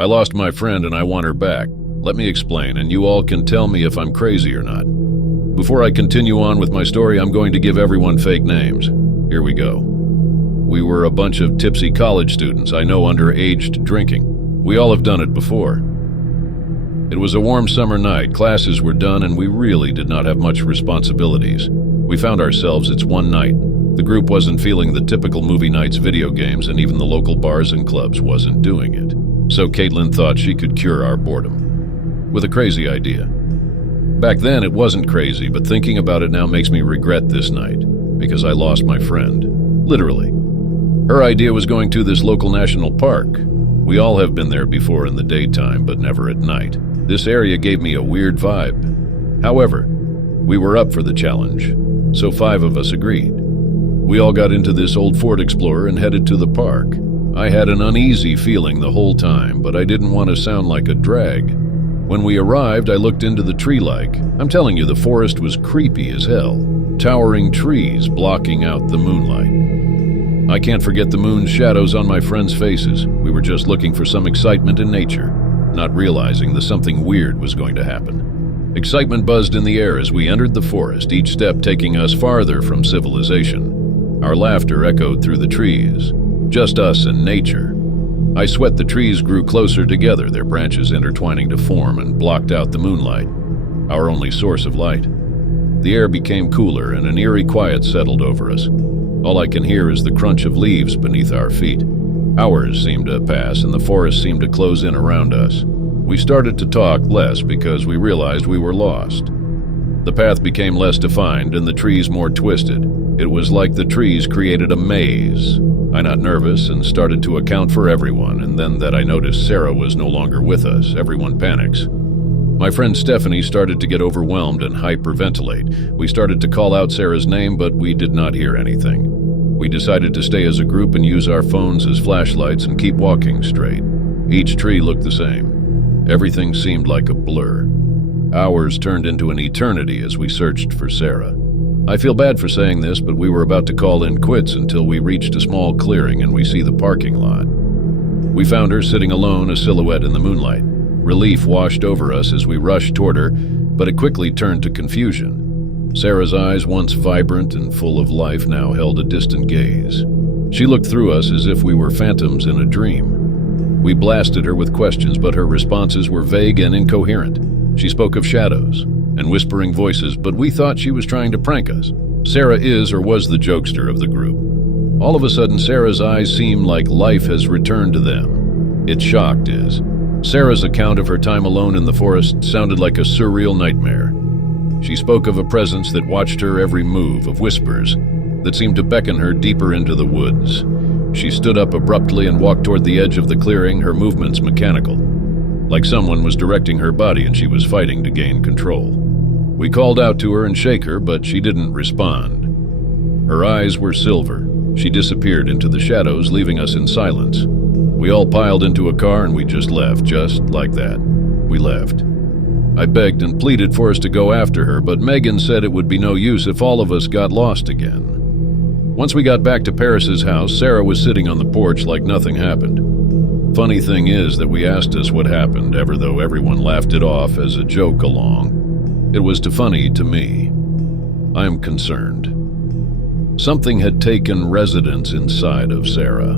I lost my friend and I want her back. Let me explain, and you all can tell me if I'm crazy or not. Before I continue on with my story, I'm going to give everyone fake names. Here we go. We were a bunch of tipsy college students, I know, underaged drinking. We all have done it before. It was a warm summer night, classes were done, and we really did not have much responsibilities. We found ourselves, it's one night. The group wasn't feeling the typical movie nights, video games, and even the local bars and clubs wasn't doing it. So Caitlin thought she could cure our boredom with a crazy idea. Back then it wasn't crazy, but thinking about it now makes me regret this night, because I lost my friend. Literally. Her idea was going to this local national park. We all have been there before in the daytime, but never at night. This area gave me a weird vibe. However, we were up for the challenge, so 5 of us agreed. We all got into this old Ford Explorer and headed to the park. I had an uneasy feeling the whole time, but I didn't want to sound like a drag. When we arrived, I looked into the tree-like. I'm telling you, the forest was creepy as hell. Towering trees blocking out the moonlight. I can't forget the moon's shadows on my friends' faces. We were just looking for some excitement in nature, not realizing that something weird was going to happen. Excitement buzzed in the air as we entered the forest, each step taking us farther from civilization. Our laughter echoed through the trees. Just us and nature. I sweat the trees grew closer together, their branches intertwining to form and blocked out the moonlight, our only source of light. The air became cooler and an eerie quiet settled over us. All I can hear is the crunch of leaves beneath our feet. Hours seemed to pass and the forest seemed to close in around us. We started to talk less because we realized we were lost. The path became less defined and the trees more twisted. It was like the trees created a maze. I got nervous and started to account for everyone, and then that I noticed Sarah was no longer with us. Everyone panics. My friend Stephanie started to get overwhelmed and hyperventilate. We started to call out Sarah's name, but we did not hear anything. We decided to stay as a group and use our phones as flashlights and keep walking straight. Each tree looked the same. Everything seemed like a blur. Hours turned into an eternity as we searched for Sarah. I feel bad for saying this, but we were about to call in quits until we reached a small clearing and we see the parking lot. We found her sitting alone, a silhouette in the moonlight. Relief washed over us as we rushed toward her, but it quickly turned to confusion. Sarah's eyes, once vibrant and full of life, now held a distant gaze. She looked through us as if we were phantoms in a dream. We blasted her with questions, but her responses were vague and incoherent. She spoke of shadows and whispering voices, but we thought she was trying to prank us. Sarah is or was the jokester of the group. All of a sudden, Sarah's eyes seem like life has returned to them. It shocked us. Sarah's account of her time alone in the forest sounded like a surreal nightmare. She spoke of a presence that watched her every move, of whispers that seemed to beckon her deeper into the woods. She stood up abruptly and walked toward the edge of the clearing, her movements mechanical, like someone was directing her body and she was fighting to gain control. We called out to her and shake her, but she didn't respond. Her eyes were silver. She disappeared into the shadows, leaving us in silence. We all piled into a car and we just left, just like that. We left. I begged and pleaded for us to go after her, but Megan said it would be no use if all of us got lost again. Once we got back to Paris's house, Sarah was sitting on the porch like nothing happened. Funny thing is that we asked us what happened, ever though everyone laughed it off as a joke along. It was too funny to me. I am concerned. Something had taken residence inside of Sarah.